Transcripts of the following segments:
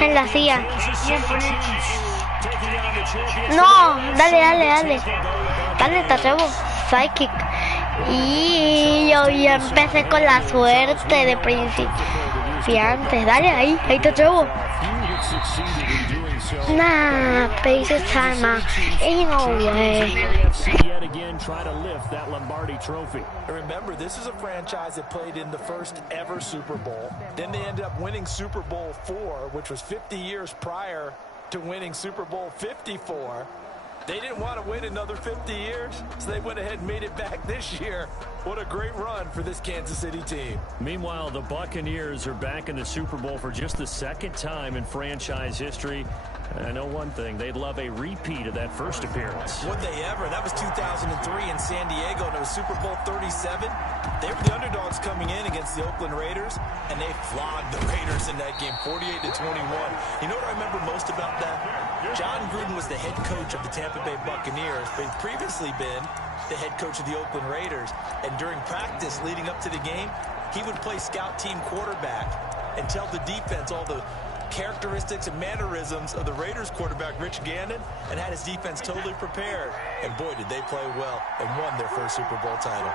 en la silla. No, dale. Dale, Tachebo. Psychic. Y yo ya empecé con la suerte de principiantes. Dale, ahí Tachebo. Nah, basic timeout. Ain't no way. Yet again, try to lift that Lombardi trophy. Remember, this is a franchise that played in the first ever Super Bowl. Then they ended up winning Super Bowl IV, which was 50 years prior to winning Super Bowl 54. They didn't want to wait another 50 years, so they went ahead and made it back this year. What a great run for this Kansas City team. Meanwhile, the Buccaneers are back in the Super Bowl for just the second time in franchise history. I know one thing, they'd love a repeat of that first appearance. Would they ever? That was 2003 in San Diego, and it was Super Bowl 37. They were the underdogs coming in against the Oakland Raiders, and they flogged the Raiders in that game, 48-21. You know what I remember most about that? John Gruden was the head coach of the Tampa Bay Buccaneers, but he'd previously been the head coach of the Oakland Raiders. And during practice leading up to the game, he would play scout team quarterback and tell the defense all the characteristics and mannerisms of the Raiders quarterback, Rich Gannon, and had his defense totally prepared. And boy, did they play well and won their first Super Bowl title.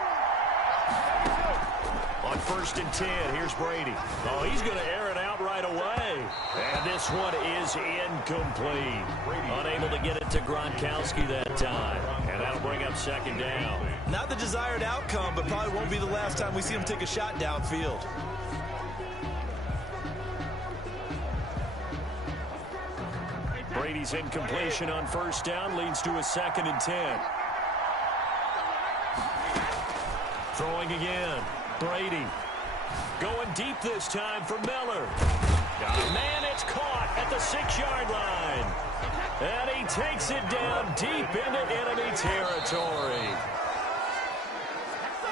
On 1st and 10, here's Brady. Oh, he's going to air it out right away. And this one is incomplete. Unable to get it to Gronkowski that time. And that'll bring up 2nd down. Not the desired outcome, but probably won't be the last time we see him take a shot downfield. Brady's incompletion on 1st down leads to a 2nd and 10. Throwing again. Brady going deep this time for Miller. Man, it's caught at the 6-yard line. And he takes it down deep into enemy territory.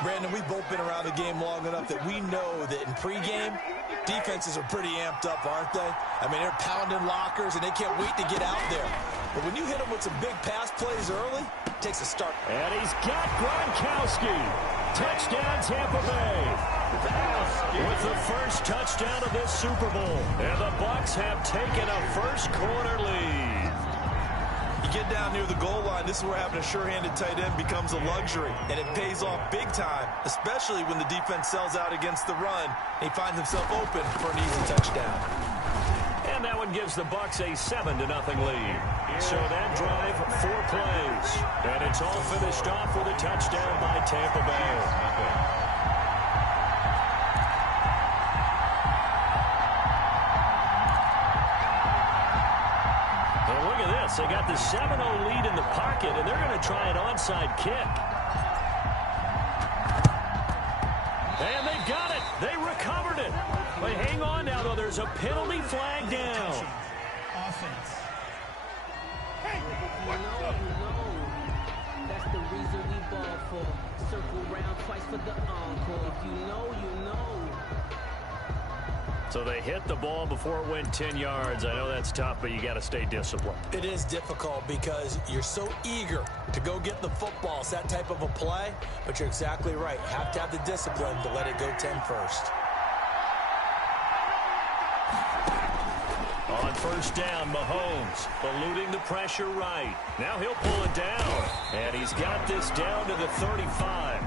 Brandon, we've both been around the game long enough that we know that in pregame, defenses are pretty amped up, aren't they? I mean, they're pounding lockers, and they can't wait to get out there. But when you hit them with some big pass plays early, it takes a start. And he's got Gronkowski. Touchdown, Tampa Bay. With the first touchdown of this Super Bowl. And the Bucs have taken a first-quarter lead. You get down near the goal line, this is where having a sure-handed tight end becomes a luxury, and it pays off big time, especially when the defense sells out against the run, and he finds himself open for an easy touchdown. And that one gives the Bucs a 7-0 lead. So that drive, 4 plays, and it's all finished off with a touchdown by Tampa Bay. They got the 7-0 lead in the pocket, and they're going to try an onside kick. And they've got it. They recovered it. But hang on now, though. There's a penalty flag down. Offense. Hey, that's the reason we ball for. Circle round twice for the encore. If you know, you know. So they hit the ball before it went 10 yards. I know that's tough, but you got to stay disciplined. It is difficult because you're so eager to go get the football. It's that type of a play, but you're exactly right. You have to have the discipline to let it go 10 first. On 1st down, Mahomes eluding the pressure right. Now he'll pull it down, and he's got this down to the 35.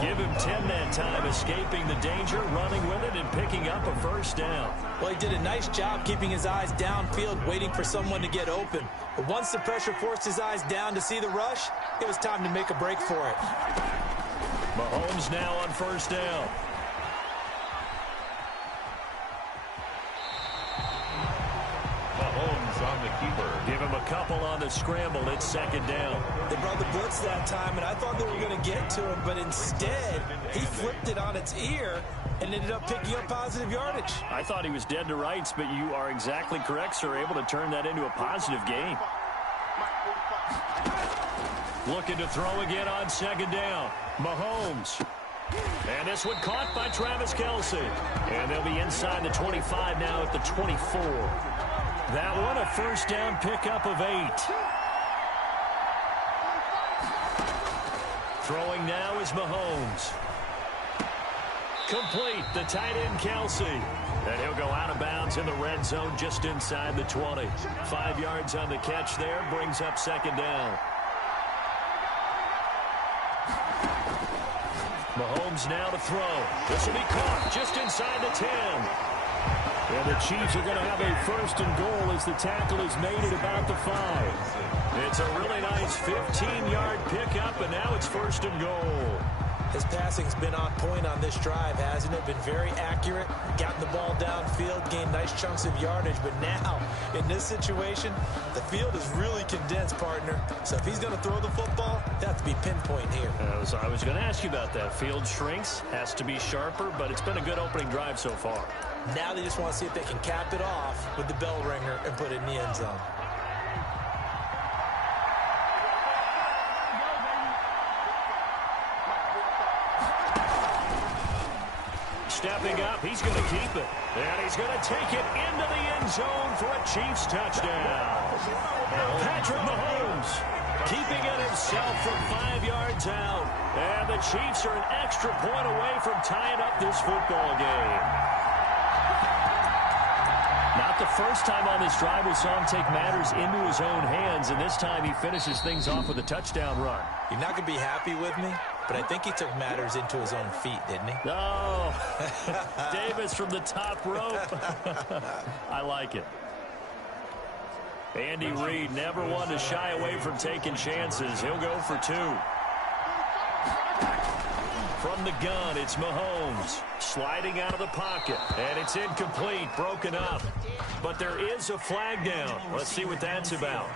Give him 10 that time, escaping the danger, running with it, and picking up a 1st down. Well, he did a nice job keeping his eyes downfield, waiting for someone to get open. But once the pressure forced his eyes down to see the rush, it was time to make a break for it. Mahomes now on 1st down. Mahomes on the keeper. Give him a couple on the scramble. It's 2nd down. They brought the blitz that time, and I thought they were going to get to him, but instead, he flipped it on its ear and ended up picking up positive yardage. I thought he was dead to rights, but you are exactly correct, sir. Able to turn that into a positive gain. Looking to throw again on 2nd down. Mahomes. And this one caught by Travis Kelce. And they'll be inside the 25 now at the 24. That one a 1st down pickup of 8. Throwing now is Mahomes. Complete, the tight end Kelce. And he'll go out of bounds in the red zone just inside the 20. 5 yards on the catch there, brings up second down. Mahomes now to throw. This will be caught just inside the 10. And the Chiefs are going to have a first and goal as the tackle is made at about the 5. It's a really nice 15-yard pickup, and now it's first and goal. His passing's been on point on this drive, hasn't it? Been very accurate, gotten the ball downfield, gained nice chunks of yardage. But now, in this situation, the field is really condensed, partner. So if he's going to throw the football, they have to be pinpoint here. I was going to ask you about that. Field shrinks, has to be sharper, but it's been a good opening drive so far. Now they just want to see if they can cap it off with the bell ringer and put it in the end zone. Stepping up, he's going to keep it. And he's going to take it into the end zone for a Chiefs touchdown. Patrick Mahomes keeping it himself from 5 yards out. And the Chiefs are an extra point away from tying up this football game. Not the first time on this drive we saw him take matters into his own hands, and this time he finishes things off with a touchdown run. You're not going to be happy with me, but I think he took matters into his own feet, didn't he? Oh, Davis from the top rope. I like it. Andy Reid never one to shy away from taking chances. He'll go for 2. From the gun, it's Mahomes sliding out of the pocket, and it's incomplete, broken up. But there is a flag down. Let's see what that's about.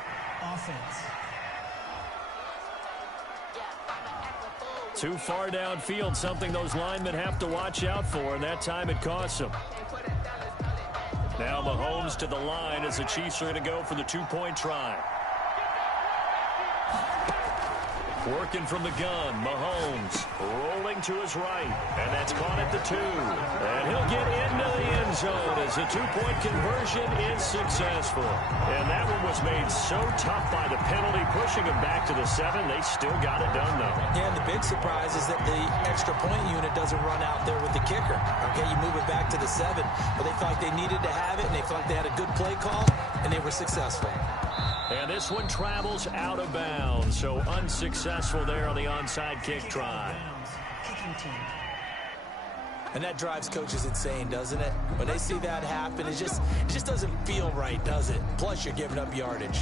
Too far downfield, something those linemen have to watch out for, and that time it costs them. Now Mahomes to the line as the Chiefs are going to go for the 2-point try. Working from the gun, Mahomes rolling to his right, and that's caught at the 2. And he'll get into the end zone as the 2-point conversion is successful. And that one was made so tough by the penalty, pushing him back to the 7. They still got it done, though. Yeah, and the big surprise is that the extra point unit doesn't run out there with the kicker. Okay, you move it back to the 7, but they felt like they needed to have it, and they felt like they had a good play call, and they were successful. And this one travels out of bounds, so unsuccessful there on the onside kick try. And that drives coaches insane, doesn't it? When they see that happen, it just doesn't feel right, does it? Plus, you're giving up yardage.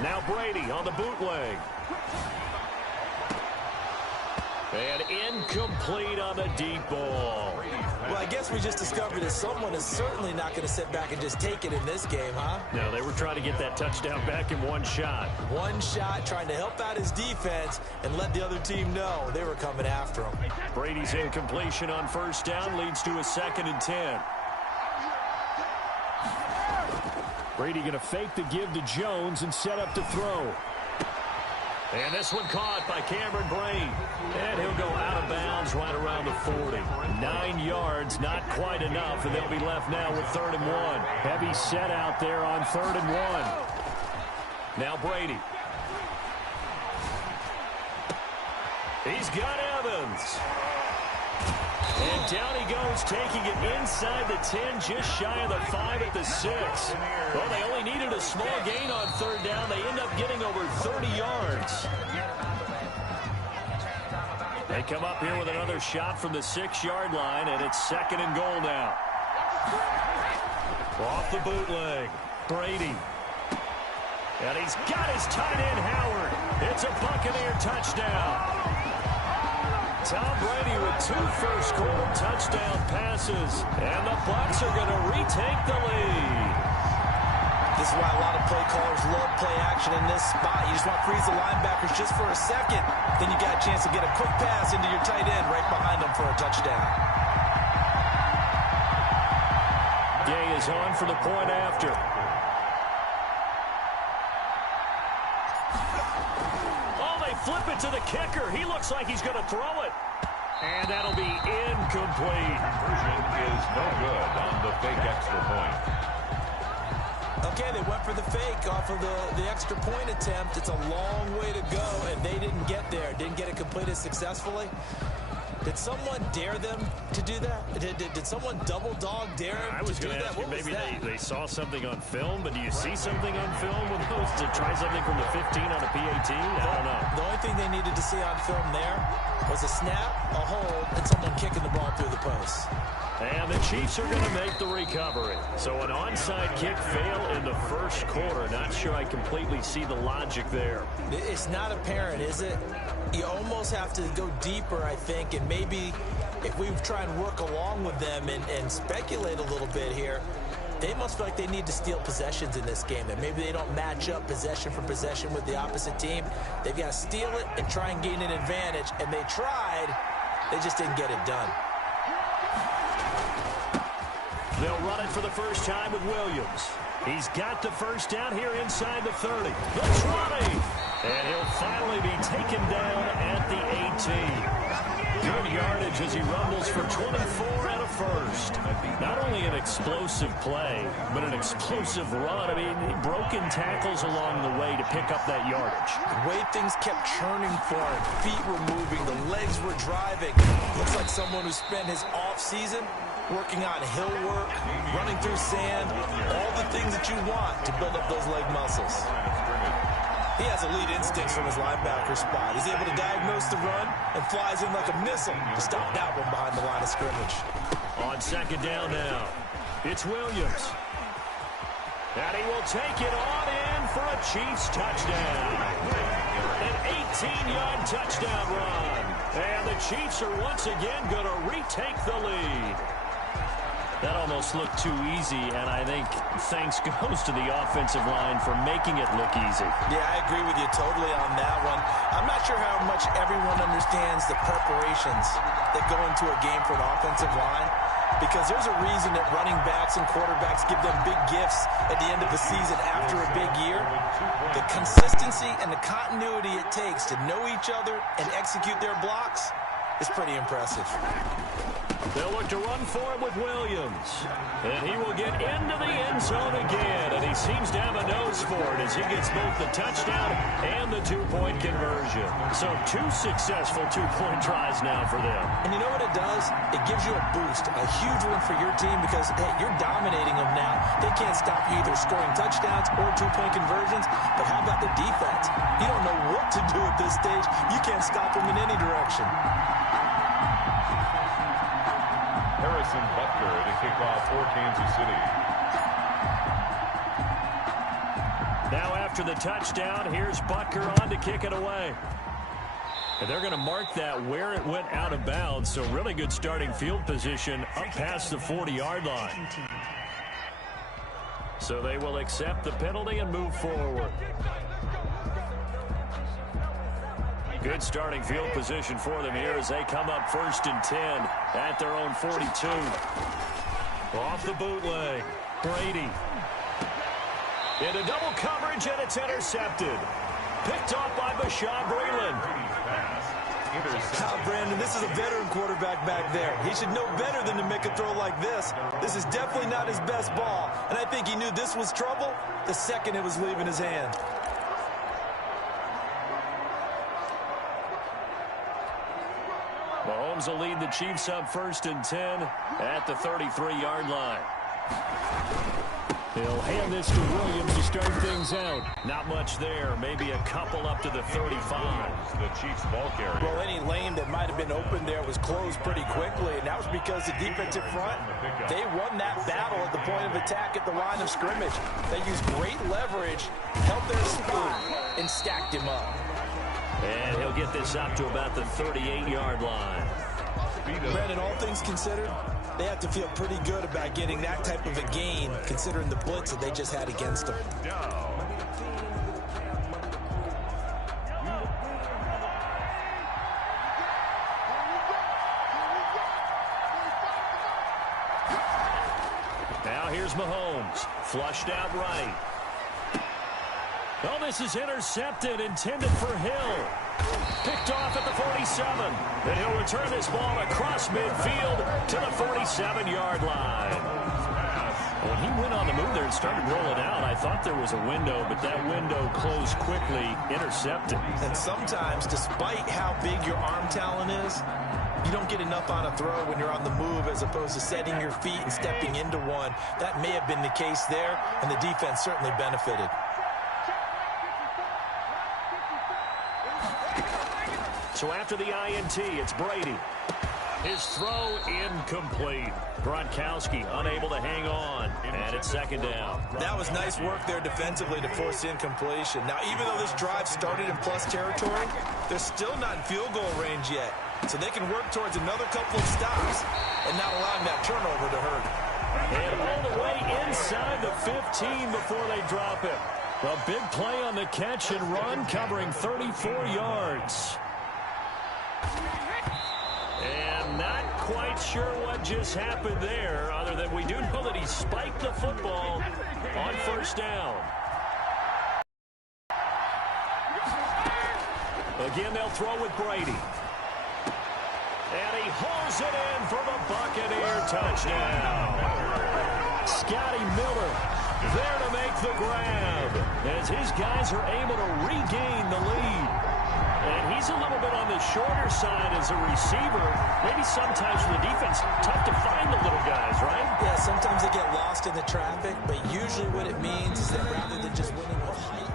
Now Brady on the bootleg. And incomplete on the deep ball. Well, I guess we just discovered that someone is certainly not going to sit back and just take it in this game, huh? No, they were trying to get that touchdown back in one shot. One shot, trying to help out his defense and let the other team know they were coming after him. Brady's incompletion on first down leads to a 2nd and 10. Brady going to fake the give to Jones and set up to throw. And this one caught by Cameron Brain. And he'll go out of bounds right around the 40. 9 yards, not quite enough, and they'll be left now with 3rd and 1. Heavy set out there on 3rd and 1. Now Brady. He's got Evans. And down he goes, taking it inside the 10, just shy of the 5 at the 6. Well, they only needed a small gain on 3rd down. They end up getting over 30 yards. They come up here with another shot from the 6-yard line, and it's 2nd and goal now. Off the bootleg, Brady. And he's got his tight end, Howard. It's a Buccaneer touchdown. Tom Brady with 2 first-quarter touchdown passes, and the Bucs are going to retake the lead. This is why a lot of play callers love play action in this spot. You just want to freeze the linebackers just for a second. Then you got a chance to get a quick pass into your tight end right behind them for a touchdown. Gay is on for the point after. Flip it to the kicker. He looks like he's going to throw it. And that'll be incomplete. Conversion is no good on the fake extra point. Up okay, they went for the fake off of the extra point attempt. It's a long way to go, and they didn't get there. Didn't get it completed successfully. Did someone dare them to do that? Did someone double dog dare them to do that? I was going to ask you, maybe they saw something on film, but do you see something on film with those to try something from the 15 on a PAT? I don't know. The only thing they needed to see on film there was a snap, a hold, and someone kicking the ball through the post. And the Chiefs are going to make the recovery. So an onside kick fail in the first quarter. Not sure I completely see the logic there. It's not apparent, is it? You almost have to go deeper, I think, and maybe if we try and work along with them and speculate a little bit here, they must feel like they need to steal possessions in this game. That maybe they don't match up possession for possession with the opposite team. They've got to steal it and try and gain an advantage, and they tried. They just didn't get it done. They'll run it for the first time with Williams. He's got the first down here inside the 30. The 20. And he'll finally be taken down at the 18. Good yardage as he rumbles for 24 and a first. Not only an explosive play, but an explosive run. I mean, broken tackles along the way to pick up that yardage. The way things kept churning for him, feet were moving, the legs were driving. Looks like someone who spent his off-season working on hill work, running through sand, all the things that you want to build up those leg muscles. He has elite instincts from his linebacker spot. He's able to diagnose the run and flies in like a missile to stop that one behind the line of scrimmage. On second down now, it's Williams. And he will take it on in for a Chiefs touchdown. An 18-yard touchdown run. And the Chiefs are once again going to retake the lead. That almost looked too easy, and I think thanks goes to the offensive line for making it look easy. Yeah, I agree with you totally on that one. I'm not sure how much everyone understands the preparations that go into a game for an offensive line, because there's a reason that running backs and quarterbacks give them big gifts at the end of the season after a big year. The consistency and the continuity it takes to know each other and execute their blocks is pretty impressive. They'll look to run for it with Williams. And he will get into the end zone again. And he seems to have a nose for it as he gets both the touchdown and the two-point conversion. So 2 successful two-point tries now for them. And you know what it does? It gives you a boost, a huge one for your team because, hey, you're dominating them now. They can't stop you either scoring touchdowns or two-point conversions. But how about the defense? You don't know what to do at this stage. You can't stop them in any direction. Harrison Butker to kick off for Kansas City. Now after the touchdown, here's Butker on to kick it away. And they're going to mark that where it went out of bounds. So really good starting field position up past the 40-yard line. So they will accept the penalty and move forward. Good starting field position for them here as they come up 1st and 10 at their own 42. Off the bootleg, Brady. Into double coverage, and it's intercepted. Picked off by Bashaud Breeland. Brandon, this is a veteran quarterback back there. He should know better than to make a throw like this. This is definitely not his best ball, and I think he knew this was trouble the second it was leaving his hand. Mahomes will lead the Chiefs up 1st and 10 at the 33-yard line. He'll hand this to Williams to start things out. Not much there. Maybe a couple up to the 35. The Chiefs ball carrier. Well, any lane that might have been open there was closed pretty quickly, and that was because the defensive front, they won that battle at the point of attack at the line of scrimmage. They used great leverage, held their spot, and stacked him up. And he'll get this up to about the 38-yard line. Brandon, all things considered, they have to feel pretty good about getting that type of a gain, considering the blitz that they just had against them. Now here's Mahomes, flushed out right. Oh, this is intercepted, intended for Hill. Picked off at the 47. And he'll return this ball across midfield to the 47-yard line. When he went on the move there and started rolling out, I thought there was a window, but that window closed quickly, intercepted. And sometimes, despite how big your arm talent is, you don't get enough on a throw when you're on the move as opposed to setting your feet and stepping into one. That may have been the case there, and the defense certainly benefited. So after the INT, it's Brady. His throw incomplete. Gronkowski unable to hang on, and it's second down. That was nice work there defensively to force incompletion. Now, even though this drive started in plus territory, they're still not in field goal range yet. So they can work towards another couple of stops and not allowing that turnover to hurt. And all the way inside the 15 before they drop it. A big play on the catch and run, covering 34 yards. And not quite sure what just happened there, other than we do know that he spiked the football on first down. Again, they'll throw with Brady. And he hauls it in for the Buccaneer touchdown. Scotty Miller there to make the grab as his guys are able to regain the lead. And he's a little bit on the shorter side as a receiver. Maybe sometimes for the defense, tough to find the little guys, right? Yeah, sometimes they get lost in the traffic, but usually what it means is that rather than just winning with height.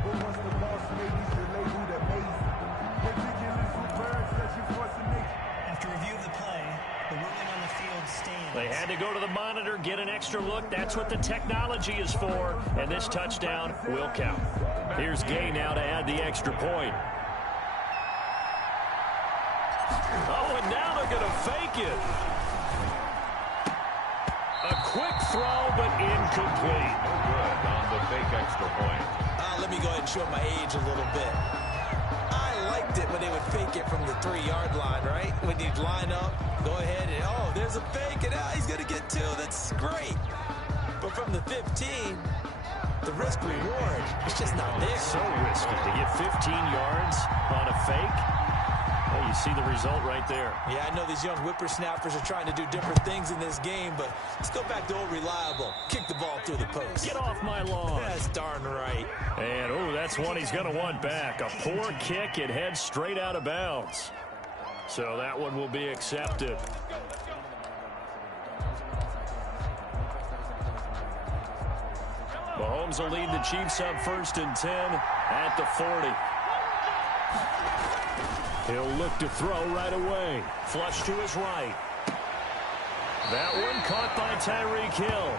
After review of the play, the ruling on the field stands. They had to go to the monitor, get an extra look. That's what the technology is for, and this touchdown will count. Here's Gay now to add the extra point. Oh, and now they're going to fake it. A quick throw, but incomplete. Good on the fake extra point. Let me go ahead and show my age a little bit. I liked it when they would fake it from the 3-yard line, right? When you'd line up, go ahead and, oh, there's a fake, and he's going to get 2. That's great. But from the 15, the risk-reward, it's just not there. So risky to get 15 yards on a fake. Well, you see the result right there. Yeah, I know these young whippersnappers are trying to do different things in this game, but let's go back to old reliable. Kick the ball through the post. Get off my lawn. That's darn right. And, oh, that's one he's going to want back. A poor kick. It heads straight out of bounds. So that one will be accepted. Mahomes will lead the Chiefs up 1st and 10 at the 40. He'll look to throw right away. Flush to his right. That one caught by Tyreek Hill.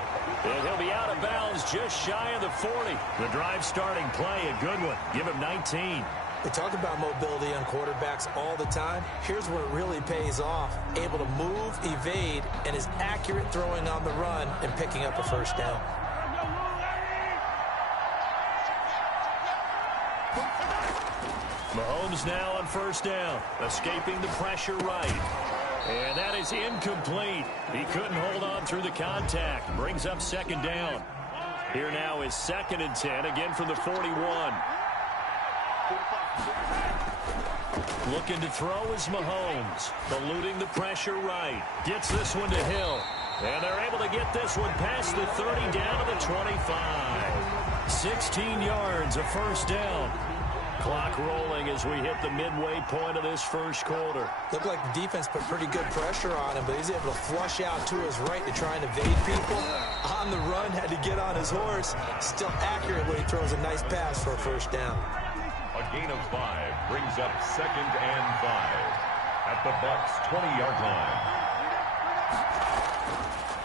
And he'll be out of bounds just shy of the 40. The drive starting play, a good one. Give him 19. We talk about mobility on quarterbacks all the time. Here's where it really pays off. Able to move, evade, and is accurate throwing on the run and picking up a first down. Mahomes now on first down, escaping the pressure right. And that is incomplete. He couldn't hold on through the contact. Brings up second down. Here now is 2nd and 10, again from the 41. Looking to throw is Mahomes. Eluding the pressure right. Gets this one to Hill. And they're able to get this one past the 30 down to the 25. 16 yards, a first down. Clock rolling as we hit the midway point of this first quarter. Looked like the defense put pretty good pressure on him, but he's able to flush out to his right to try and evade people. On the run, had to get on his horse. Still accurate when he throws a nice pass for a first down. A gain of 5 brings up 2nd and 5 at the Bucs' 20-yard line.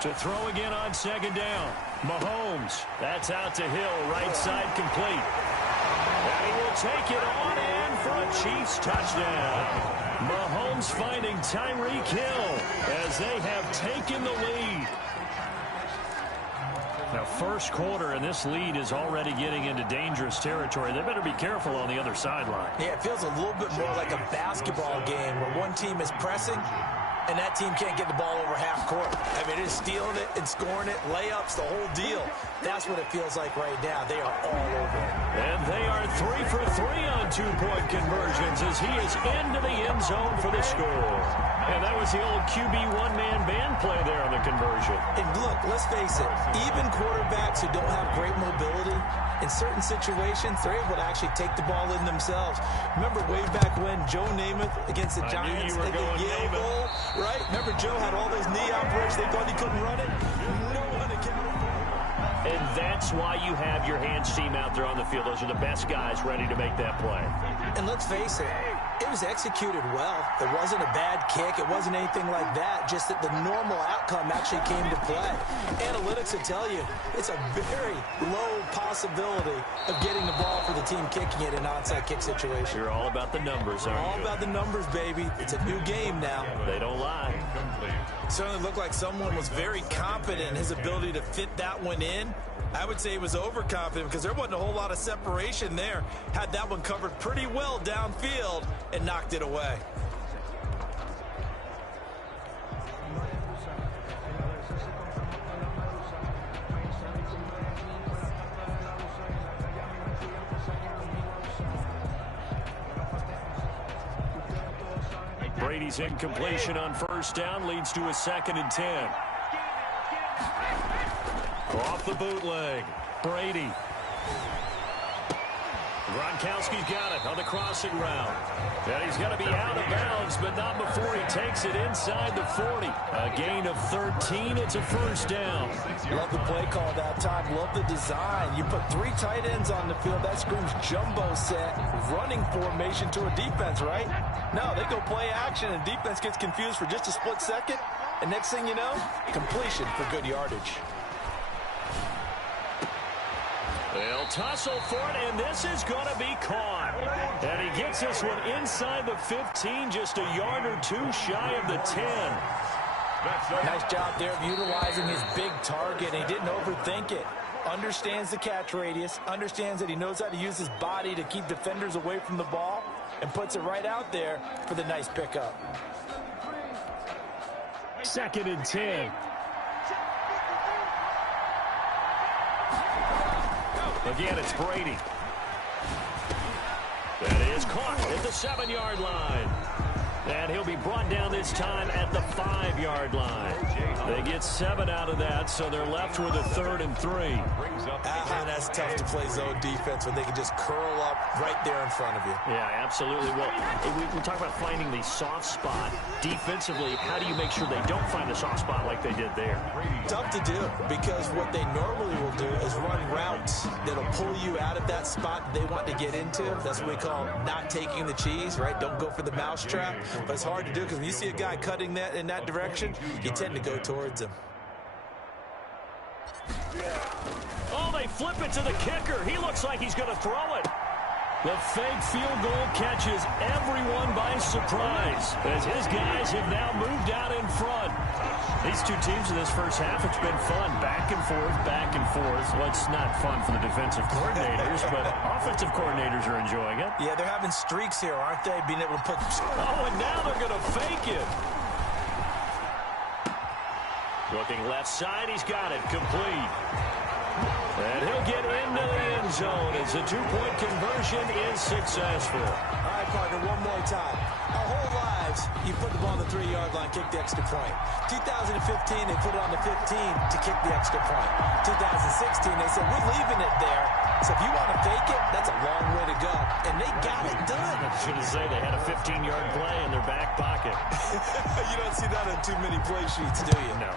To throw again on second down. Mahomes. That's out to Hill. Right side complete. And he will take it on in for a Chiefs touchdown. Mahomes finding Tyreek Hill as they have taken the lead. Now, first quarter, and this lead is already getting into dangerous territory. They better be careful on the other sideline. Yeah, it feels a little bit more like a basketball game where one team is pressing and that team can't get the ball over half court. I mean, it's stealing it and scoring it, layups, the whole deal. That's what it feels like right now. They are all over it. And they are 3 for 3 on two-point conversions as he is into the end zone for the score. And that was the old QB one-man band play there on the conversion. And look, let's face it, even quarterbacks who don't have great mobility, in certain situations, they're able to actually take the ball in themselves. Remember way back when Joe Namath against the Giants at the Yale Bowl, right? Remember Joe had all those knee operations. They thought he couldn't run it. No one accounted for it. And that's why you have your hands team out there on the field. Those are the best guys ready to make that play. And let's face it, it was executed well. It wasn't a bad kick. It wasn't anything like that. Just that the normal outcome actually came to play. Analytics will tell you it's a very low possibility of getting the ball for the team kicking it in an onside kick situation. You're all about the numbers, aren't you? All about the numbers, baby. It's a new game now. They don't lie. Certainly looked like someone was very confident in his ability to fit that one in. I would say he was overconfident because there wasn't a whole lot of separation there. Had that one covered pretty well downfield and knocked it away. Brady's incompletion on first down leads to a 2nd and 10. Off the bootleg, Brady. Gronkowski's got it on the crossing route. And he's going to be out of bounds, but not before he takes it inside the 40. A gain of 13. It's a first down. Love the play call that time. Love the design. You put 3 tight ends on the field. That screams jumbo set, running formation to a defense, right? No, they go play action, and defense gets confused for just a split second. And next thing you know, completion for good yardage. They'll tussle for it, and this is going to be caught. And he gets this one inside the 15, just a yard or 2 shy of the 10. Nice job there of utilizing his big target. He didn't overthink it. Understands the catch radius, understands that he knows how to use his body to keep defenders away from the ball, and puts it right out there for the nice pickup. 2nd and 10. Again, it's Brady. That is caught at the 7-yard line. And he'll be brought down this time at the 5-yard line. They get 7 out of that, so they're left with a 3rd and 3. That's tough to play zone defense when they can just curl up right there in front of you. Yeah, absolutely. Well, we talk about finding the soft spot. Defensively, how do you make sure they don't find the soft spot like they did there? Tough to do, because what they normally will do is run routes that'll pull you out of that spot they want to get into. That's what we call not taking the cheese, right? Don't go for the mousetrap. But it's hard to do because when you see a guy cutting that in that direction, you tend to go towards him. Oh, they flip it to the kicker. He looks like he's going to throw it. The fake field goal catches everyone by surprise as his guys have now moved out in front. These two teams in this first half, it's been fun. Back and forth, back and forth. Well, it's not fun for the defensive coordinators, but offensive coordinators are enjoying it. Yeah, they're having streaks here, aren't they? Being able to put... Oh, and now they're going to fake it. Looking left side, he's got it. Complete. And he'll get into the end zone as the 2-point conversion is successful. All right, partner, one more time. Our whole lives, you put the ball on the 3-yard line, kick the extra point. 2015, they put it on the 15 to kick the extra point. 2016, they said, we're leaving it there. So if you want to fake it, that's a long way to go. And they got it done. I should say they had a 15-yard play in their back pocket. You don't see that on too many play sheets, do you? No.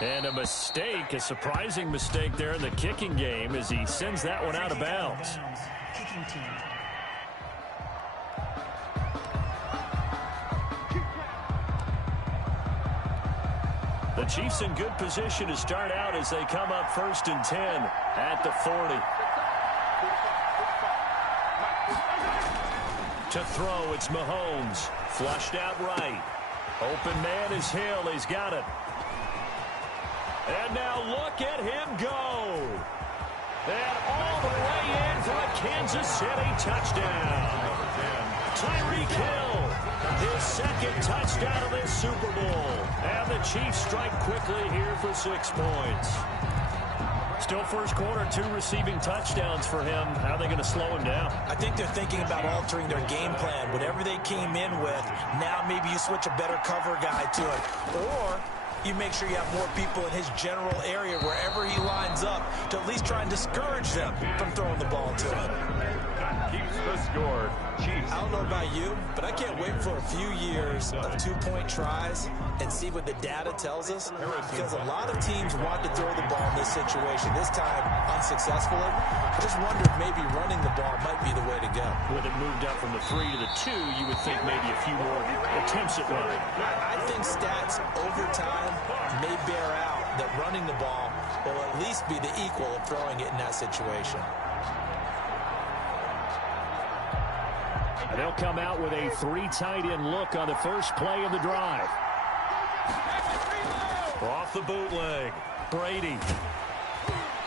And a mistake, a surprising mistake there in the kicking game as he sends that one out of bounds. Kicking team. The Chiefs in good position to start out as they come up 1st and 10 at the 40. To throw, it's Mahomes. Flushed out right. Open man is Hill. He's got it. And now look at him go. And all the way in for a Kansas City touchdown. Tyreek Hill, his second touchdown of this Super Bowl. And the Chiefs strike quickly here for 6 points. Still first quarter, 2 receiving touchdowns for him. How are they going to slow him down? I think they're thinking about altering their game plan. Whatever they came in with, now maybe you switch a better cover guy to it. Or you make sure you have more people in his general area wherever he lines up to at least try and discourage them from throwing the ball to him. Keeps the score. Chiefs. I don't know about you, but I can't wait for a few years of 2-point tries and see what the data tells us, because a lot of teams want to throw the ball in this situation, this time unsuccessfully. I just wonder if maybe running the ball might be the way to go. With it moved up from the 3 to the 2, you would think maybe a few more attempts at running. I think stats over time may bear out that running the ball will at least be the equal of throwing it in that situation. And they'll come out with a 3 tight end look on the first play of the drive. Off the bootleg, Brady.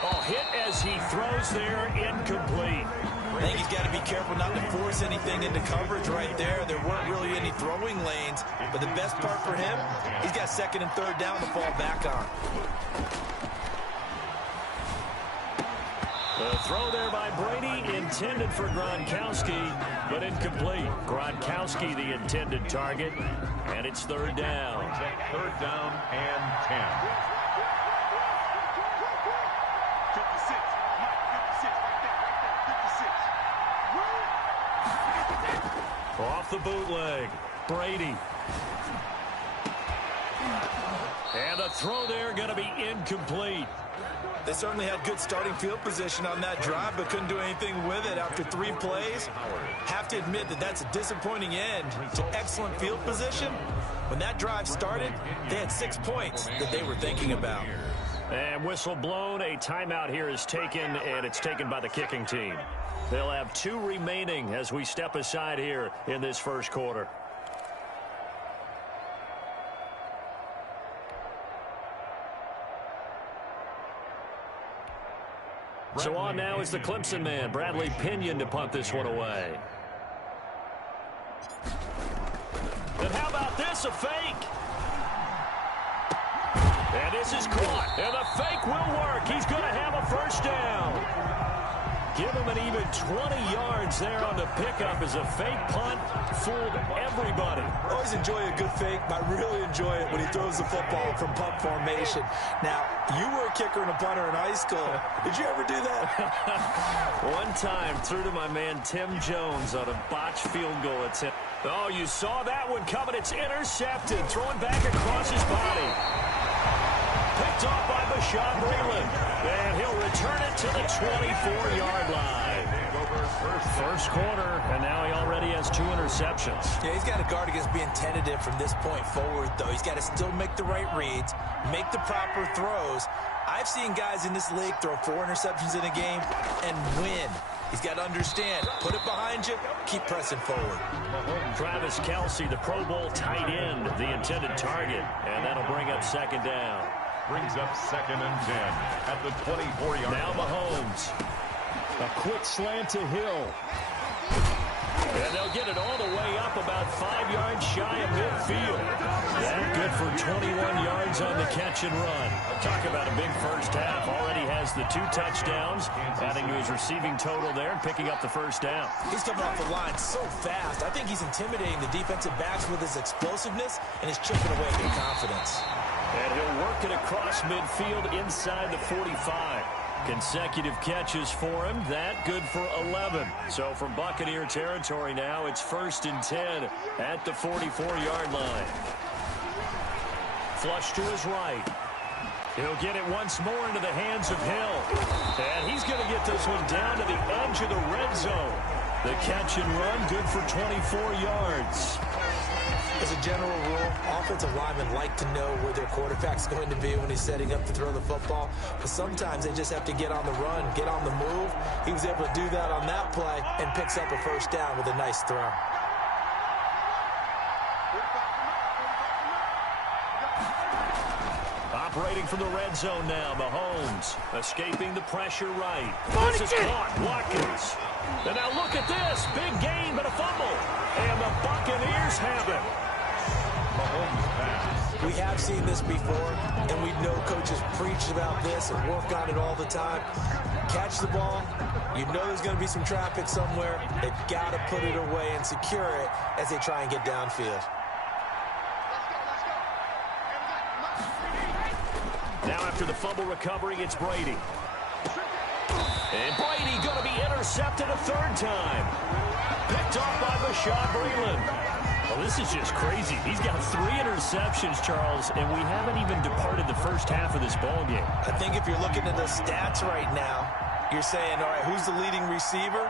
Oh, hit as he throws there, incomplete. I think he's got to be careful not to force anything into coverage right there. There weren't really any throwing lanes, but the best part for him, he's got 2nd and 3rd down to fall back on. The throw there by Brady, intended for Gronkowski, but incomplete. Gronkowski, the intended target, and it's 3rd down. 3rd down and 10. Off the bootleg, Brady. And the throw there going to be incomplete. They certainly had good starting field position on that drive, but couldn't do anything with it after 3 plays. Have to admit that that's a disappointing end to excellent field position. When that drive started, they had 6 points that they were thinking about. And whistle blown, a timeout here is taken, and it's taken by the kicking team. They'll have 2 remaining as we step aside here in this first quarter. So on now is the Clemson man, Bradley Pinion, to punt this one away. And how about this, a fake? And this is caught, and the fake will work. He's going to have a first down. Give him an even 20 yards there on the pickup as a fake punt fooled everybody. Always enjoy a good fake, but I really enjoy it when he throws the football from punt formation. Now, you were a kicker and a punter in high school. Did you ever do that? One time, threw to my man Tim Jones on a botched field goal attempt. Oh, you saw that one coming. It's intercepted. Throwing back across his body. Picked off by Bashaud Breeland. And he'll return it to the 24-yard line. First quarter, and now he already has 2 interceptions. Yeah, he's got to guard against being tentative from this point forward, though. He's got to still make the right reads, make the proper throws. I've seen guys in this league throw 4 interceptions in a game and win. He's got to understand, put it behind you, keep pressing forward. Travis Kelce, the Pro Bowl tight end, the intended target, and that'll bring up 2nd down. Brings up 2nd and 10 at the 24-yard line. Now Mahomes. A quick slant to Hill. And they'll get it all the way up about 5 yards shy of midfield. That good for 21 yards on the catch and run. Talk about a big first half. Already has the 2 touchdowns, adding to his receiving total there and picking up the first down. He's coming off the line so fast. I think he's intimidating the defensive backs with his explosiveness and his chipping away at their confidence. And he'll work it across midfield inside the 45. Consecutive catches for him. That good for 11. So from Buccaneer territory now, it's 1st and 10 at the 44-yard line. Flush to his right. He'll get it once more into the hands of Hill. And he's going to get this one down to the edge of the red zone. The catch and run good for 24 yards. As a general rule, offensive linemen like to know where their quarterback's going to be when he's setting up to throw the football. But sometimes they just have to get on the run, get on the move. He was able to do that on that play and picks up a first down with a nice throw. Operating from the red zone now, Mahomes escaping the pressure right. This is caught, Watkins. And now look at this, big gain but a fumble. And Raiders have it. Mahomes pass. We have seen this before, and we know coaches preach about this and work on it all the time. Catch the ball. You know there's going to be some traffic somewhere. They've got to put it away and secure it as they try and get downfield. Now after the fumble recovery, it's Brady. And Brady going to be intercepted a third time. Picked off by Bashaud Breeland. Well, this is just crazy. He's got 3 interceptions, Charles, and we haven't even departed the first half of this ball game. I think if you're looking at the stats right now, you're saying, all right, who's the leading receiver?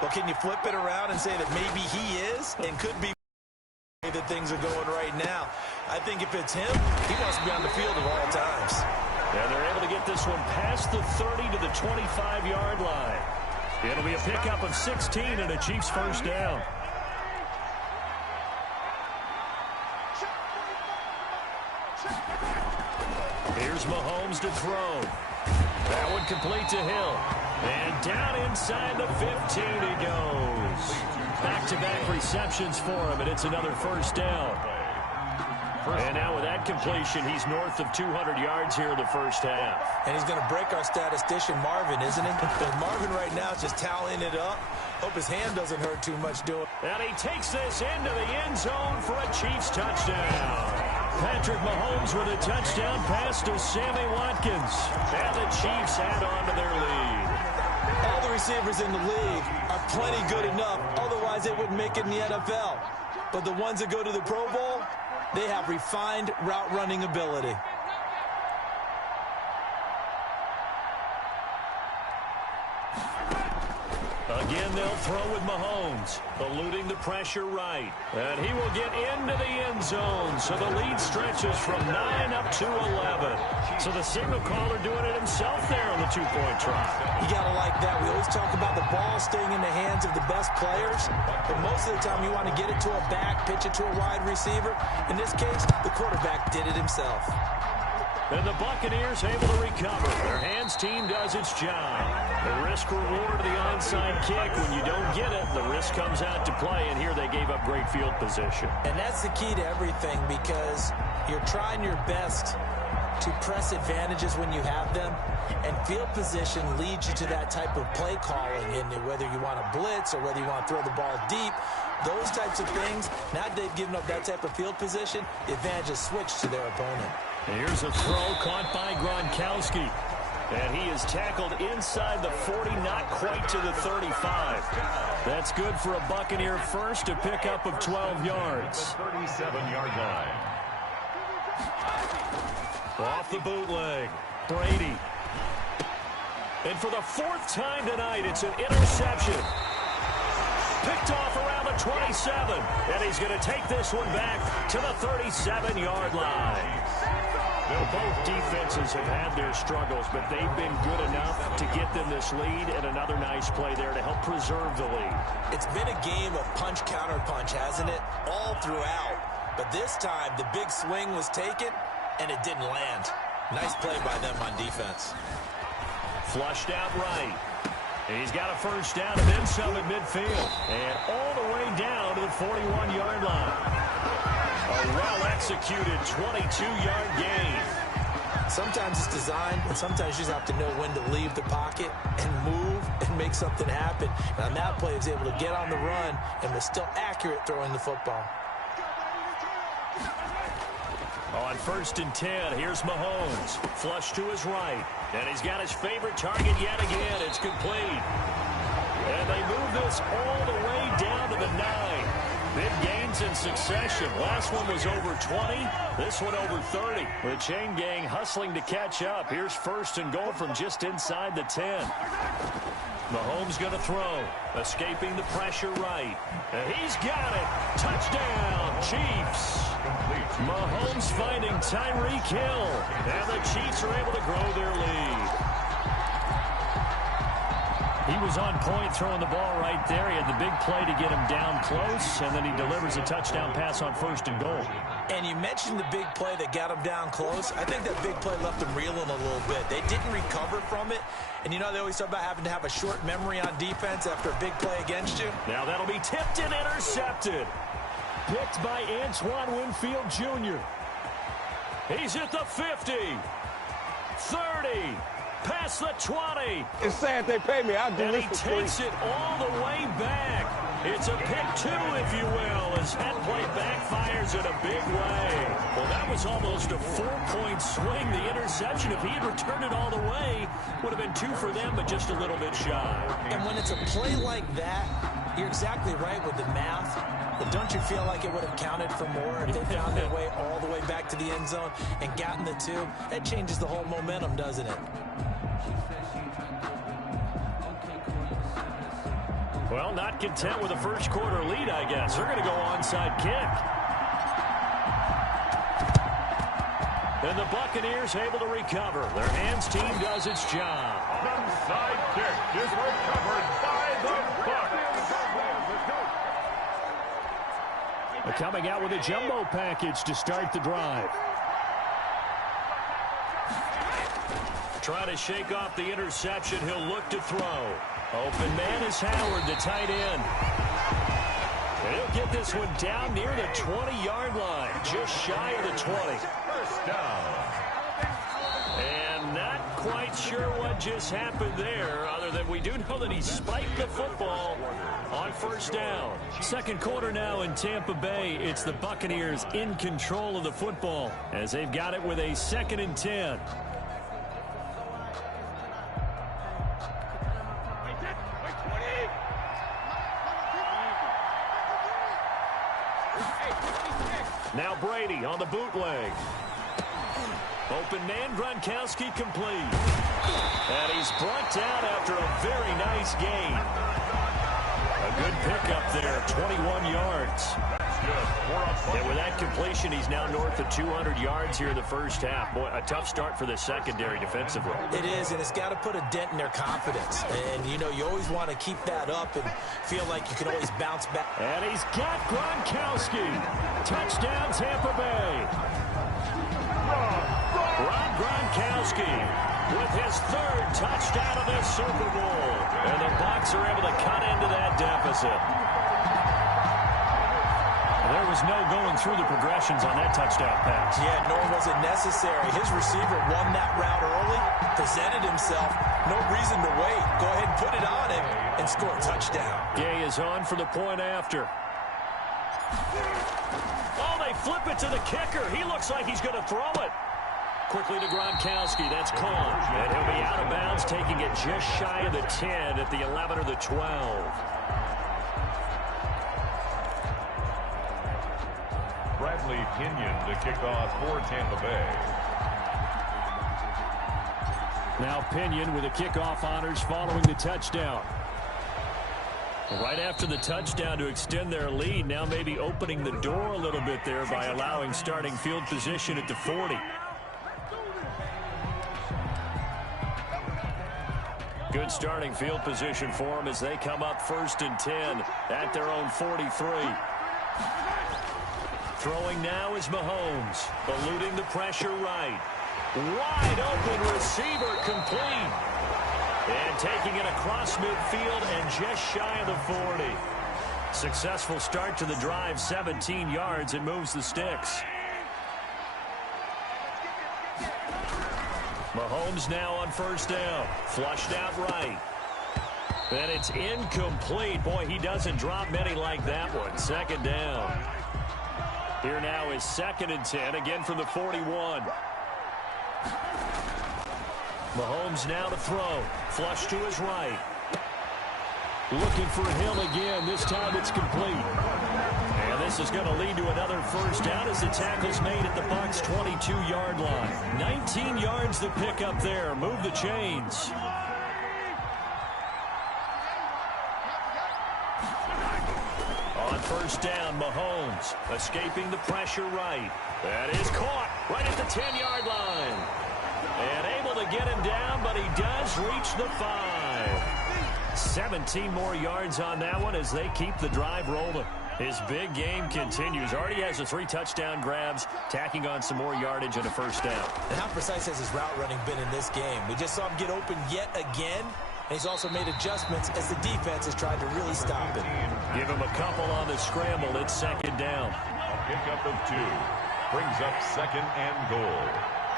Well, can you flip it around and say that maybe he is and could be the way that things are going right now? I think if it's him, he wants to be on the field at all times. And they're able to get this one past the 30 to the 25-yard line. It'll be a pickup of 16 and a Chiefs first down. Here's Mahomes to throw. That one complete to Hill. And down inside the 15 he goes. Back-to-back receptions for him, and it's another first down. And now with that completion, he's north of 200 yards here in the first half. And he's going to break our statistician, Marvin, isn't he? And Marvin right now is just tallying it up. Hope his hand doesn't hurt too much doing it. And he takes this into the end zone for a Chiefs touchdown. Patrick Mahomes with a touchdown pass to Sammy Watkins. And the Chiefs add on to their lead. All the receivers in the league are plenty good enough. Otherwise, they wouldn't make it in the NFL. But the ones that go to the Pro Bowl, they have refined route running ability. Again, they'll throw with Mahomes, eluding the pressure right. And he will get into the end zone. So the lead stretches from 9 up to 11. So the signal caller doing it himself there on the two-point try. You got to like that. We always talk about the ball staying in the hands of the best players. But most of the time, you want to get it to a back, pitch it to a wide receiver. In this case, the quarterback did it himself. And the Buccaneers able to recover. Their hands team does its job. The risk-reward of the onside kick. When you don't get it, the risk comes out to play. And here they gave up great field position. And that's the key to everything, because you're trying your best to press advantages when you have them. And field position leads you to that type of play calling. And whether you want to blitz or whether you want to throw the ball deep, those types of things, now that they've given up that type of field position, the advantage is switched to their opponent. Here's a throw caught by Gronkowski. And he is tackled inside the 40, not quite to the 35. That's good for a Buccaneer first, a pickup of 12 yards. 37-yard line. Off the bootleg, Brady. And for the 4th time tonight, it's an interception. Picked off around the 27. And he's going to take this one back to the 37-yard line. Well, both defenses have had their struggles, but they've been good enough to get them this lead, and another nice play there to help preserve the lead. It's been a game of punch-counter-punch, hasn't it? All throughout. But this time, the big swing was taken, and it didn't land. Nice play by them on defense. Flushed out right. And he's got a first down and then some at midfield. And all the way down to the 41-yard line. A well-executed 22-yard gain. Sometimes it's designed, and sometimes you just have to know when to leave the pocket and move and make something happen. And on that play, he was able to get on the run and was still accurate throwing the football. On 1st and 10, here's Mahomes. Flush to his right. And he's got his favorite target yet again. It's complete. And they move this all the way down to the 9. Big gains in succession. Last one was over 20. This one over 30. The chain gang hustling to catch up. Here's 1st and goal from just inside the 10. Mahomes going to throw. Escaping the pressure right. And he's got it. Touchdown, Chiefs. Mahomes finding Tyreek Hill. And the Chiefs are able to grow their lead. He was on point throwing the ball right there. He had the big play to get him down close, and then he delivers a touchdown pass on 1st and goal. And you mentioned the big play that got him down close. I think that big play left him reeling a little bit. They didn't recover from it. And you know they always talk about having to have a short memory on defense after a big play against you. Now that'll be tipped and intercepted. picked by Antoine Winfield Jr. He's at the 50, 30, past the 20. It's sad they pay me. I'll do And this he for free. takes it all the way back. It's a pick two, if you will, as that play backfires in a big way. Well, that was almost a 4-point swing. The interception, if he had returned it all the way, would have been 2 for them, but just a little bit shy. And when it's a play like that, you're exactly right with the math. But don't you feel like it would have counted for more if they found their way all the way back to the end zone and gotten the 2? That changes the whole momentum, doesn't it? Well, not content with a first quarter lead, I guess. They're going to go onside kick. And the Buccaneers able to recover. Their hands team does its job. Onside kick is recovered by the Bucs. They're coming out with a jumbo package to start the drive. Trying to shake off the interception. He'll look to throw. Open man is Howard, the tight end. And he'll get this one down near the 20-yard line, just shy of the 20. First down. And not quite sure what just happened there, other than we do know that he spiked the football on first down. Second quarter now in Tampa Bay. It's the Buccaneers in control of the football as they've got it with a 2nd and 10. Now Brady on the bootleg. Open man, Gronkowski complete. And he's brought down after a very nice gain. A good pickup there, 21 yards. And with that completion, he's now north of 200 yards here in the first half. Boy, a tough start for the secondary defensively. It is, and it's got to put a dent in their confidence. And, you know, you always want to keep that up and feel like you can always bounce back. And he's got Gronkowski. Touchdown, Tampa Bay. Rob Gronkowski with his 3rd touchdown of this Super Bowl. And the Bucs are able to cut into that deficit. There was no going through the progressions on that touchdown pass. Yeah, nor was it necessary. His receiver won that route early, presented himself. No reason to wait. Go ahead and put it on him and score a touchdown. Gay is on for the point after. Oh, they flip it to the kicker. He looks like he's going to throw it. Quickly to Gronkowski. That's caught. And he'll be out of bounds, taking it just shy of the 10 at the 11 or the 12. Bradley Pinion to kick off for Tampa Bay. Now Pinion with the kickoff honors following the touchdown. Right after the touchdown to extend their lead, now maybe opening the door a little bit there by allowing starting field position at the 40. Good starting field position for them as they come up 1st and 10 at their own 43. Throwing now is Mahomes, eluding the pressure right. Wide open receiver complete. And taking it across midfield and just shy of the 40. Successful start to the drive, 17 yards, and moves the sticks. Mahomes now on first down. Flushed out right. And it's incomplete. Boy, he doesn't drop many like that one. 2nd down. Here now is 2nd and 10, again from the 41. Mahomes now to throw. Flush to his right. Looking for Hill again. This time it's complete. And this is going to lead to another first down as the tackle's made at the Bucs' 22-yard line. 19 yards to pick up there. Move the chains. On first down, Mahomes escaping the pressure right. That is caught right at the 10-yard line. And able to get him down, but he does reach the 5. 17 more yards on that one as they keep the drive rolling. His big game continues. Already has the 3 touchdown grabs, tacking on some more yardage and a first down. And how precise has his route running been in this game? We just saw him get open yet again. And he's also made adjustments as the defense has tried to really stop him. Give him a couple on the scramble. It's second down. A pickup of 2 brings up second and goal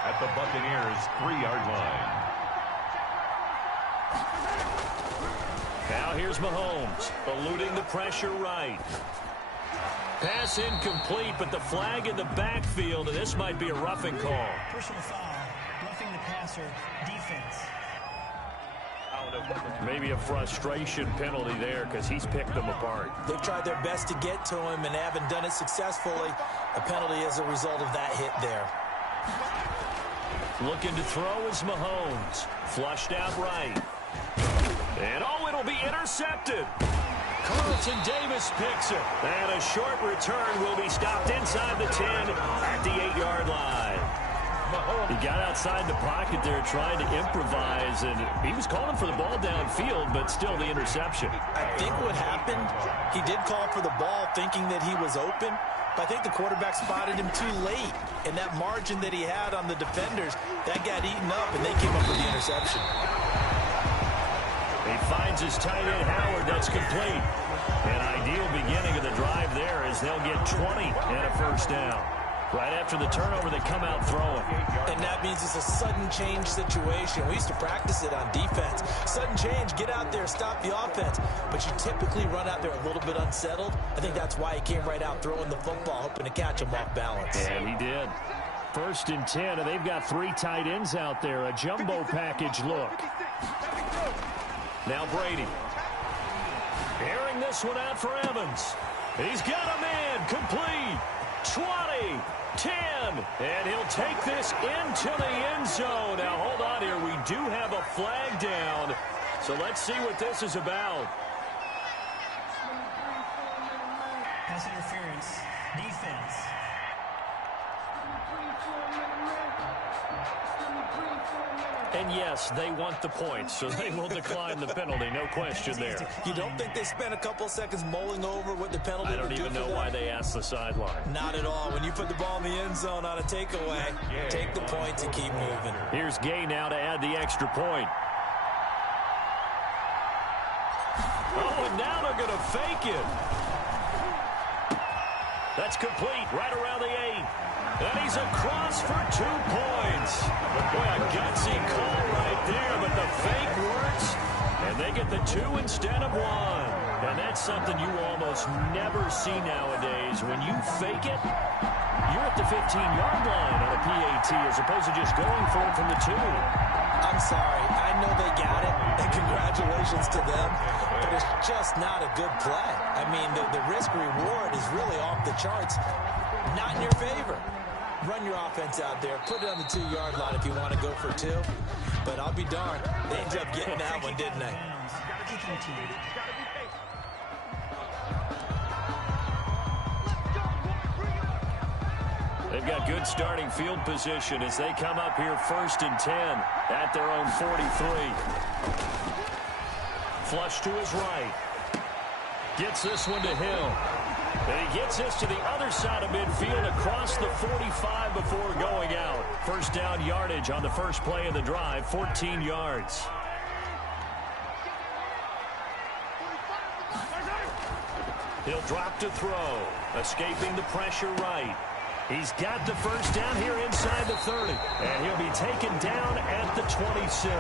at the Buccaneers' 3-yard line. Now here's Mahomes, eluding the pressure right. Pass incomplete, but the flag in the backfield, and this might be a roughing call. Personal foul, roughing the passer, defense. Maybe a frustration penalty there because he's picked them apart. They've tried their best to get to him and haven't done it successfully. A penalty as a result of that hit there. Looking to throw is Mahomes. Flushed out right. And oh, it'll be intercepted. Carlton Davis picks it. And a short return will be stopped inside the 10 at the 8-yard line. He got outside the pocket there trying to improvise, and he was calling for the ball downfield, but still the interception. I think what happened, he did call for the ball thinking that he was open, but I think the quarterback spotted him too late. And that margin that he had on the defenders, that got eaten up, and they came up with the interception. He finds his tight end, Howard. That's complete. An ideal beginning of the drive there as they'll get 20 and a first down. Right after the turnover, they come out throwing. And that means it's a sudden change situation. We used to practice it on defense. Sudden change, get out there, stop the offense. But you typically run out there a little bit unsettled. I think that's why he came right out throwing the football, hoping to catch him off balance. And he did. First and 10, and they've got 3 tight ends out there. A jumbo package look. Now Brady. Airing this one out for Evans. He's got a man complete. 20, 10, and he'll take this into the end zone. Now, hold on here. We do have a flag down, so let's see what this is about. Pass interference, defense. And yes, they want the points, so they will decline the penalty. No question there. You don't think they spent a couple seconds mulling over what the penalty I don't even know why they asked the sideline. Not at all. When you put the ball in the end zone on a takeaway, take the points and keep moving. Here's Gay now to add the extra point. Oh, and now they're going to fake it. That's complete right around the 8. And he's across for 2 points. Boy, a gutsy call right there, but the fake works, and they get the 2 instead of 1. And that's something you almost never see nowadays. When you fake it, you're at the 15-yard line on a PAT as opposed to just going for it from the 2. I'm sorry. I know they got it, and congratulations to them, but it's just not a good play. I mean, the risk-reward is really off the charts. Not in your favor. Run your offense out there. Put it on the 2-yard line if you want to go for 2. But I'll be darned. They ended up getting that one, didn't they? They've got good starting field position as they come up here first and 10 at their own 43. Flush to his right. Gets this one to Hill. And he gets this to the other side of midfield across the 45 before going out. First down yardage on the first play of the drive, 14 yards. He'll drop to throw, escaping the pressure right. He's got the first down here inside the 30. And he'll be taken down at the 26.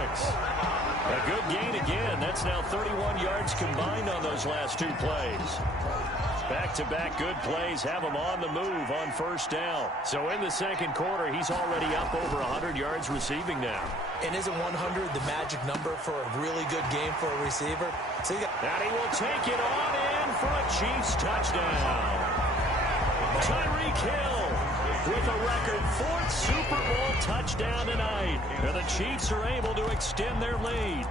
A good gain again. That's now 31 yards combined on those last 2 plays. Back-to-back good plays have him on the move on first down. So in the second quarter, he's already up over 100 yards receiving now. And isn't 100 the magic number for a really good game for a receiver? So and he will take it on in for a Chiefs touchdown. Tyreek Hill with a record 4th Super Bowl touchdown tonight. And the Chiefs are able to extend their lead.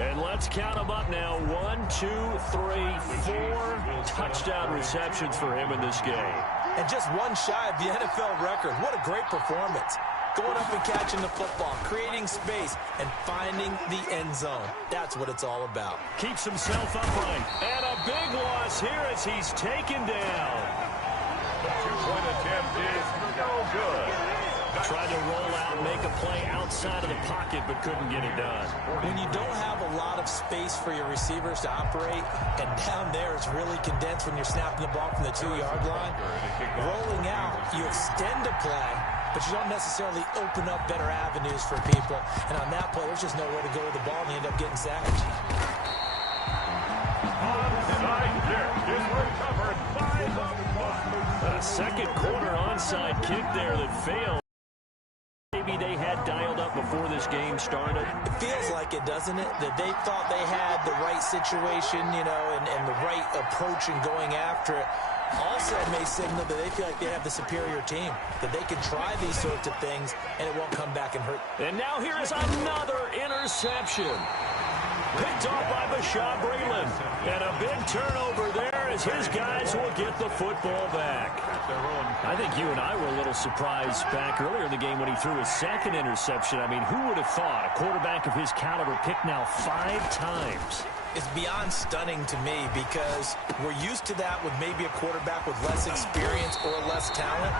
And let's count them up now. 1, 2, 3, 4 touchdown receptions for him in this game. And just one shy of the NFL record. What a great performance. Going up and catching the football, creating space, and finding the end zone. That's what it's all about. Keeps himself upright. And a big loss here as he's taken down. The 2-point attempt is no good. Tried to roll out and make a play outside of the pocket, but couldn't get it done. When you don't have a lot of space for your receivers to operate, and down there it's really condensed when you're snapping the ball from the 2-yard line, rolling out, you extend a play, but you don't necessarily open up better avenues for people. And on that play, there's just nowhere to go with the ball, and you end up getting sacked. Onside kick is recovered by the Bucs. A second quarter onside kick there that failed. Maybe they had dialed up before this game started. It feels like it, doesn't it? That they thought they had the right situation, you know, and the right approach in going after it. Also may signal that they feel like they have the superior team, that they can try these sorts of things and it won't come back and hurt. And now here is another interception. Picked off by Bashaw Breeland. And a big turnover there as his guys will get the football back. I think you and I were a little surprised back earlier in the game when he threw his second interception. I mean, who would have thought a quarterback of his caliber picked now 5 times? It's beyond stunning to me because we're used to that with maybe a quarterback with less experience or less talent.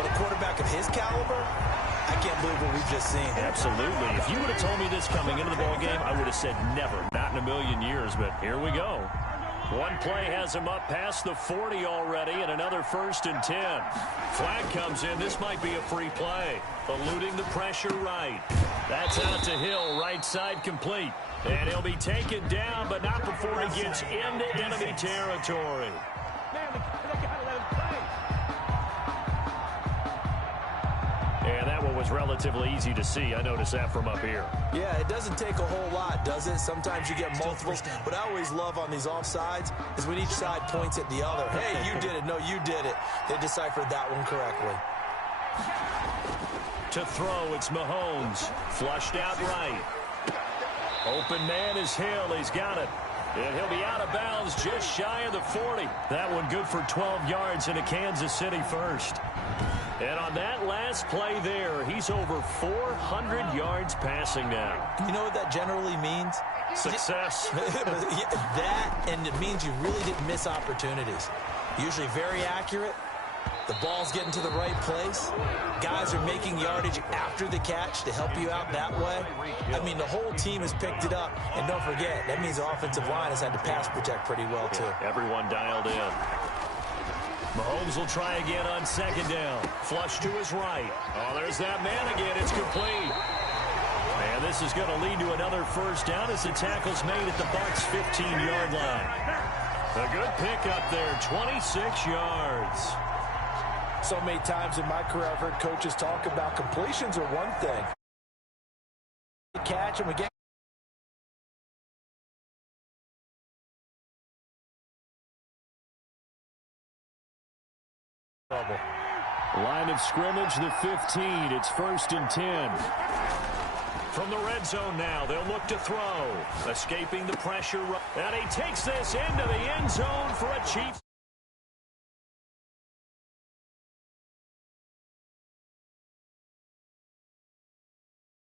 But a quarterback of his caliber, I can't believe what we've just seen. Absolutely. If you would have told me this coming into the ball game, I would have said never, not in a million years. But here we go. One play has him up past the 40 already, and another 1st and 10. Flag comes in. This might be a free play. Eluding the pressure right. That's out to Hill, right side complete. And he'll be taken down, but not before he gets into enemy territory. And that one was relatively easy to see. I noticed that from up here. Yeah, it doesn't take a whole lot, does it? Sometimes you get multiples. What I always love on these offsides is when each side points at the other. Hey, you did it. No, you did it. They deciphered that one correctly. To throw, it's Mahomes. Flushed out right. Open man is Hill. He's got it. And he'll be out of bounds just shy of the 40. That one good for 12 yards in a Kansas City first. And on that last play there, he's over 400 yards passing now. You know what that generally means? Success. That, and it means you really didn't miss opportunities. Usually very accurate. The ball's getting to the right place. Guys are making yardage after the catch to help you out that way. I mean, the whole team has picked it up. And don't forget, that means the offensive line has had to pass protect pretty well, too. Everyone dialed in. Mahomes will try again on 2nd down. Flush to his right. Oh, there's that man again. It's complete. And this is going to lead to another 1st down as the tackle's made at the Bucs' 15-yard line. A good pickup there, 26 yards. So many times in my career, I've heard coaches talk about completions are one thing. Catch them again. Line of scrimmage, the 15. It's 1st and 10. From the red zone now, they'll look to throw. Escaping the pressure. And he takes this into the end zone for a Chiefs.